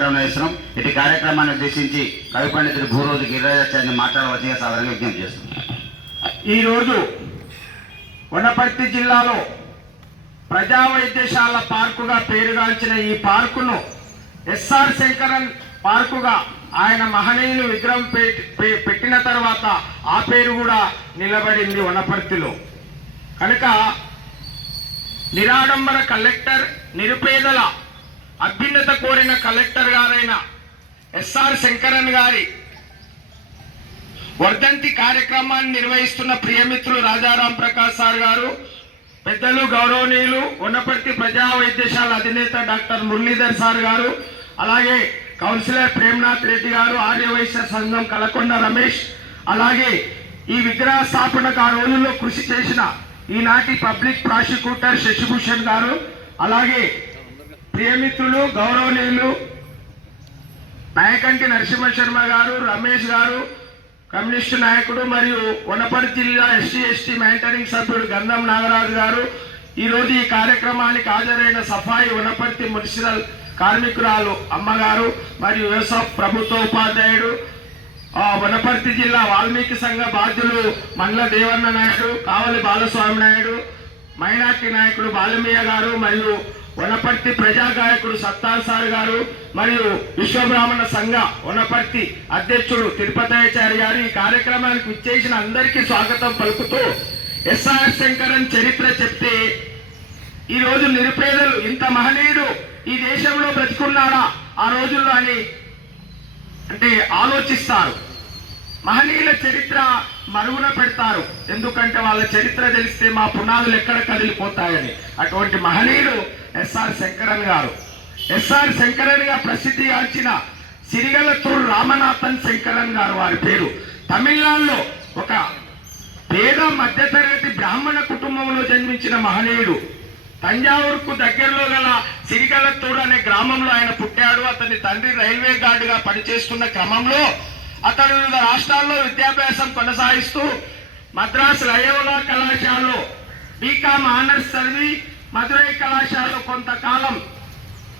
ఇటు కార్యక్రమాన్ని ఉద్దేశించి కవి పండితుడు భూరోజు గిరిరాజాచార్య మాట్లాడవలసిందిగా సాధారణంగా విజ్ఞప్తి చేస్తున్నాం. ఈరోజు వనపర్తి జిల్లాలో ప్రజా వైద్యశాల పార్కుగా పేరుగాంచిన ఈ పార్కును ఎస్ఆర్ శంకరన్ పార్కుగా ఆయన మహనీయులు విగ్రహం పెట్టిన తర్వాత ఆ పేరు కూడా నిలబడింది వనపర్తిలో. కనుక నిరాడంబర కలెక్టర్, నిరుపేదల అభ్యున్నత కోరిన కలెక్టర్ గారైన ఎస్ఆర్ శంకరన్ గారి వర్ధంతి కార్యక్రమాన్ని నిర్వహిస్తున్న ప్రియమిత్రులు రాజారాం ప్రకాశ్ సార్ గారు, పెద్దలు గౌరవనీయులు వనపర్తి ప్రజా వైద్యశాల అధినేత డాక్టర్ మురళీధర్ సార్ గారు, అలాగే కౌన్సిలర్ ప్రేమ్నాథ్ రెడ్డి గారు, ఆర్యవైశ్య సంఘం కలకొండ రమేష్, అలాగే ఈ విగ్రహ స్థాపనకు ఆ రోజుల్లో కృషి చేసిన ఈనాటి పబ్లిక్ ప్రాసిక్యూటర్ శశిభూషణ్ గారు, అలాగే ప్రియమిత్రులు గౌరవనీయులు నాయకంటి నరసింహ శర్మ గారు, రమేష్ గారు, కమ్యూనిస్టు నాయకుడు మరియు వనపర్తి జిల్లా ఎస్సీ మైంటరింగ్ సభ్యుడు గంధం నాగరాజు గారు, ఈరోజు ఈ కార్యక్రమానికి హాజరైన సఫాయి వనపర్తి మున్సిపల్ కార్మికురాలు అమ్మగారు మరియు యూసఫ్ ప్రభుత్వ ఉపాధ్యాయుడు, వనపర్తి జిల్లా వాల్మీకి సంఘ బాధ్యులు మండల దేవన్న నాయుడు, కావలి బాలస్వామి నాయుడు, మైనార్టీ నాయకుడు బాలమయ్య గారు మరియు వనపర్తి ప్రజా గాయకుడు సత్తార్ సార్ గారు మరియు విశ్వబ్రాహ్మణ సంఘ వనపర్తి అధ్యక్షుడు తిరుపతాచార్య గారు ఈ కార్యక్రమానికి విచ్చేసిన అందరికీ స్వాగతం పలుకుతూ, ఎస్ఆర్ శంకరన్ చరిత్ర చెప్తే ఈరోజు నిరుపేదలు ఇంత మహనీయుడు ఈ దేశంలో బ్రతికున్నాడా ఆ రోజుల్లో అని అంటే ఆలోచిస్తారు. మహనీయుల చరిత్ర మరుగున పెడతారు, ఎందుకంటే వాళ్ళ చరిత్ర తెలిస్తే మా పునాదులు ఎక్కడ కదిలిపోతాయని. అటువంటి మహనీయుడు ఎస్ఆర్ శంకరన్ గారు. ఎస్ఆర్ శంకరన్ గా ప్రసిద్ధి గాంచిన సిరిగలతూరు రామనాథన్ శంకరన్ గారు వారి పేరు. తమిళనాడులో ఒక పేద మధ్యతరగతి బ్రాహ్మణ కుటుంబంలో జన్మించిన మహనీయుడు. తంజావూరుకు దగ్గరలో గల సిరిగలతూరు అనే గ్రామంలో ఆయన పుట్టాడు. అతని తండ్రి రైల్వే గార్డుగా పనిచేస్తున్న క్రమంలో అతను వివిధ రాష్ట్రాల్లో విద్యాభ్యాసం కొనసాగిస్తూ మద్రాసు లయోలా కళాశాలలో బీకామ్ ఆనర్స్ చదివి మదురై కళాశాలలో కొంతకాలం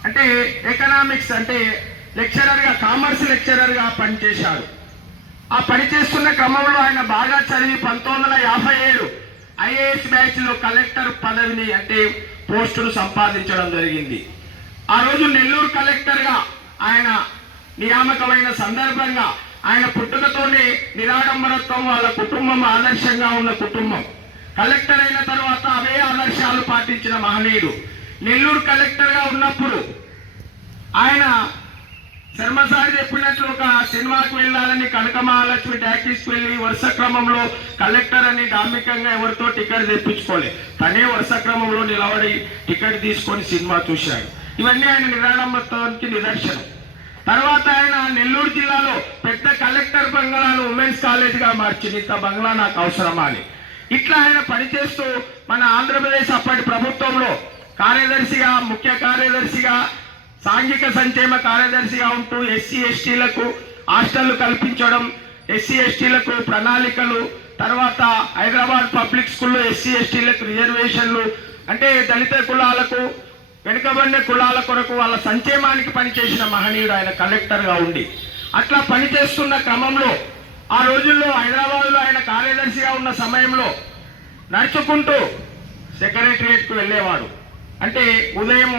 అంటే ఎకనామిక్స్ అంటే లెక్చరర్గా, కామర్స్ లెక్చరర్గా పనిచేశాడు. ఆ పనిచేస్తున్న క్రమంలో ఆయన బాగా చదివి 1957 ఐఏఎస్ బ్యాచ్ లో కలెక్టర్ పదవిని అంటే పోస్టును సంపాదించడం జరిగింది. ఆ రోజు నెల్లూరు కలెక్టర్ గా ఆయన నియామకమైన సందర్భంగా ఆయన పుట్టుకతోనే నిరాడంబరత్వం, వాళ్ళ కుటుంబం ఆదర్శంగా ఉన్న కుటుంబం. కలెక్టర్ అయిన తర్వాత అవే ఆదర్శాలు పాటించిన మహనీయుడు. నెల్లూరు కలెక్టర్ గా ఉన్నప్పుడు ఆయన శర్మసారి చెప్పినట్లు ఒక సినిమాకు వెళ్ళాలని కనక మహాలక్ష్మి టాకీస్కి వెళ్ళి వరుస క్రమంలో కలెక్టర్ అని డామికంగా ఎవరితో టికెట్ తెప్పించుకోలే, తనే వరుస క్రమంలో నిలబడి టికెట్ తీసుకొని సినిమా చూశాడు. ఇవన్నీ ఆయన నిరాడంబరత్వానికి నిదర్శనం. తర్వాత ఆయన నెల్లూరు జిల్లాలో పెద్ద కలెక్టర్ బంగ్లాను ఉమెన్స్ కాలేజ్ గా మార్చింది. ఇంత బంగ్లా నాకు అవసరమా అని. ఇట్లా ఆయన పనిచేస్తూ మన ఆంధ్రప్రదేశ్ అప్పటి ప్రభుత్వంలో కార్యదర్శిగా, ముఖ్య కార్యదర్శిగా, సాంఘిక సంక్షేమ కార్యదర్శిగా ఉంటూ ఎస్సీ ఎస్టీలకు హాస్టళ్లు కల్పించడం, ఎస్సీ ఎస్టీలకు ప్రణాళికలు, తర్వాత హైదరాబాద్ పబ్లిక్ స్కూల్లో ఎస్సీ ఎస్టీలకు రిజర్వేషన్లు, అంటే దళిత కులాలకు, వెనుకబడిన కులాల కొరకు వాళ్ళ సంక్షేమానికి పనిచేసిన మహనీయుడు ఆయన కలెక్టర్ గా ఉండి. అట్లా పనిచేస్తున్న క్రమంలో ఆ రోజుల్లో హైదరాబాద్ లో ఆయన కార్యదర్శిగా ఉన్న సమయంలో నడుచుకుంటూ సెక్రటరియట్ కు వెళ్ళేవాడు. అంటే ఉదయం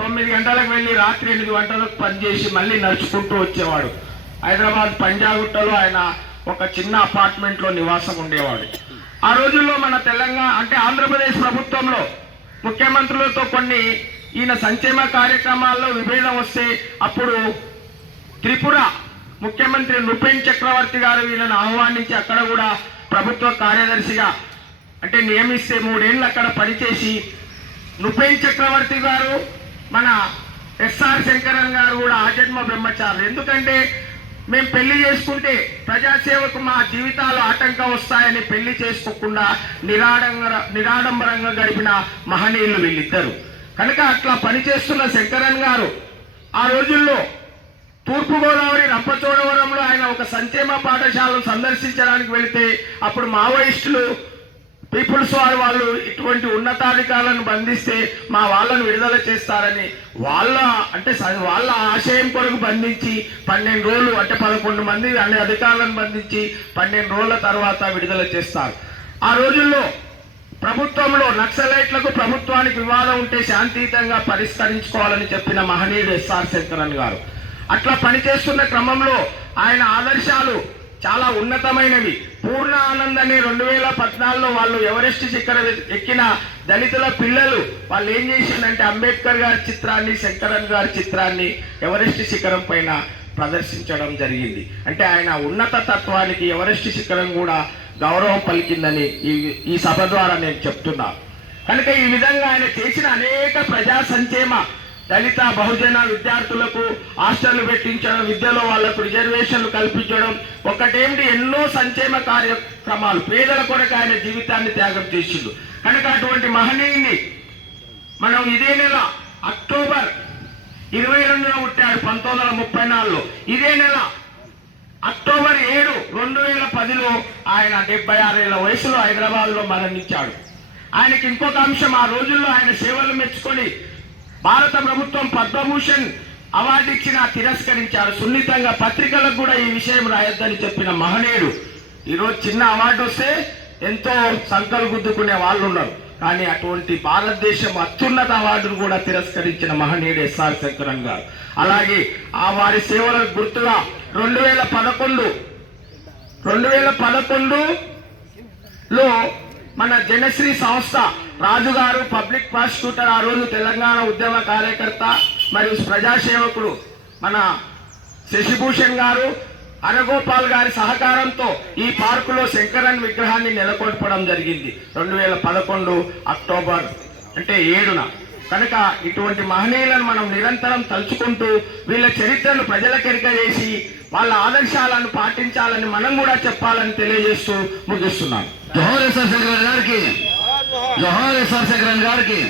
9 గంటలకు వెళ్ళి రాత్రి 8 గంటలకు పనిచేసి మళ్ళీ నడుచుకుంటూ వచ్చేవాడు. హైదరాబాద్ పంజాగుట్టలో ఆయన ఒక చిన్న అపార్ట్మెంట్ లో నివాసం ఉండేవాడు. ఆ రోజుల్లో మన తెలంగాణ అంటే ఆంధ్రప్రదేశ్ ప్రభుత్వంలో ముఖ్యమంత్రులతో కొన్ని ఈయన సంక్షేమ కార్యక్రమాల్లో విభేదం వస్తే అప్పుడు త్రిపుర ముఖ్యమంత్రి నృపేన్ చక్రవర్తి గారు ఈయనను ఆహ్వానించి అక్కడ కూడా ప్రభుత్వ కార్యదర్శిగా అంటే నియమిస్తే 3 ఏళ్ళు అక్కడ పనిచేసి నృపేన్ చక్రవర్తి గారు మన ఎస్ఆర్ శంకరన్ గారు కూడా ఆజన్మ బ్రహ్మచారులు. ఎందుకంటే మేము పెళ్లి చేసుకుంటే ప్రజాసేవకు మా జీవితాలు ఆటంకం వస్తాయని పెళ్లి చేసుకోకుండా నిరాడంబరంగా గడిపిన మహనీయులు వీళ్ళిద్దరు. కనుక అట్లా పనిచేస్తున్న శంకరన్ గారు ఆ రోజుల్లో తూర్పుగోదావరి రంపచోడవరంలో ఆయన ఒక సంక్షేమ పాఠశాలను సందర్శించడానికి వెళితే అప్పుడు మావోయిస్టులు పీపుల్స్ వార్ వాళ్ళు ఇటువంటి ఉన్నతాధికారులను బంధిస్తే మా వాళ్ళను విడుదల చేస్తారని వాళ్ళ ఆశయం కొరకు బంధించి 12 రోజులు అంటే 11 మంది అన్ని అధికారులను బంధించి 12 రోజుల తర్వాత విడుదల చేస్తారు. ఆ రోజుల్లో ప్రభుత్వంలో నక్సలైట్లకు ప్రభుత్వానికి వివాదం ఉంటే శాంతియుతంగా పరిష్కరించుకోవాలని చెప్పిన మహనీయుడు ఎస్ఆర్ శంకరన్ గారు. అట్లా పనిచేస్తున్న క్రమంలో ఆయన ఆదర్శాలు చాలా ఉన్నతమైనవి. పూర్ణ ఆనంద్ అనే 2014లో వాళ్ళు ఎవరెస్ట్ శిఖరం ఎక్కిన దళితుల పిల్లలు వాళ్ళు ఏం చేసిందంటే అంబేద్కర్ గారి చిత్రాన్ని, శంకరన్ గారి చిత్రాన్ని ఎవరెస్ట్ శిఖరం పైన ప్రదర్శించడం జరిగింది. అంటే ఆయన ఉన్నత తత్వానికి ఎవరెస్ట్ శిఖరం కూడా గౌరవం పలికిందని ఈ సభ ద్వారా నేను చెప్తున్నా. కనుక ఈ విధంగా ఆయన చేసిన అనేక ప్రజా సంక్షేమ దళిత బహుజన విద్యార్థులకు హాస్టళ్లు పెట్టించడం, విద్యలో వాళ్లకు రిజర్వేషన్లు కల్పించడం, ఒకటేమిటి ఎన్నో సంక్షేమ కార్యక్రమాలు పేదల కొరకు ఆయన జీవితాన్ని త్యాగం చేసిండు. కనుక అటువంటి మహనీయుని మనం ఇదే నెల అక్టోబర్ 22న పుట్టాడు 1934లో. ఇదే నెల అక్టోబర్ 7, 2010లో ఆయన 76 ఏళ్ల వయసులో హైదరాబాద్లో మరణించాడు. ఆయనకి ఇంకొక అంశం, ఆ రోజుల్లో ఆయన సేవలు మెచ్చుకొని భారత ప్రభుత్వం పద్మభూషణ్ అవార్డు ఇచ్చినా తిరస్కరించారు. సున్నితంగా పత్రికలకు కూడా ఈ విషయం రాయొద్దని చెప్పిన మహనీయుడు. ఈరోజు చిన్న అవార్డు వస్తే ఎంతో సంకలు గుద్దుకునే వాళ్ళు ఉన్నారు, కానీ అటువంటి భారతదేశం అత్యున్నత అవార్డును కూడా తిరస్కరించిన మహనీయుడు ఎస్ఆర్ శంకరన్ గారు. అలాగే ఆ వారి సేవలకు గుర్తుగా 2011లో మన జనశ్రీ సంస్థ రాజుగారు పబ్లిక్ ప్రాసిక్యూటర్, ఆ రోజు తెలంగాణ ఉద్యమ కార్యకర్త మరియు ప్రజాసేవకుడు మన శశిభూషణ్ గారు, అరగోపాల్ గారి సహకారంతో ఈ పార్కులో శంకరన్ విగ్రహాన్ని నెలకొల్పడం జరిగింది 2011 అక్టోబర్ అంటే 7న. కనుక ఇటువంటి మహనీయులను మనం నిరంతరం తలుచుకుంటూ వీళ్ళ చరిత్రను ప్రజలకెరిక చేసి వాళ్ళ ఆదర్శాలను పాటించాలని మనం కూడా చెప్పాలని తెలియజేస్తూ ముగిస్తున్నాను. జోహార్ ఎస్ఆర్ శంకరన్ గారికి, జోహార్ ఎస్ఆర్ శంకరన్ గారికి.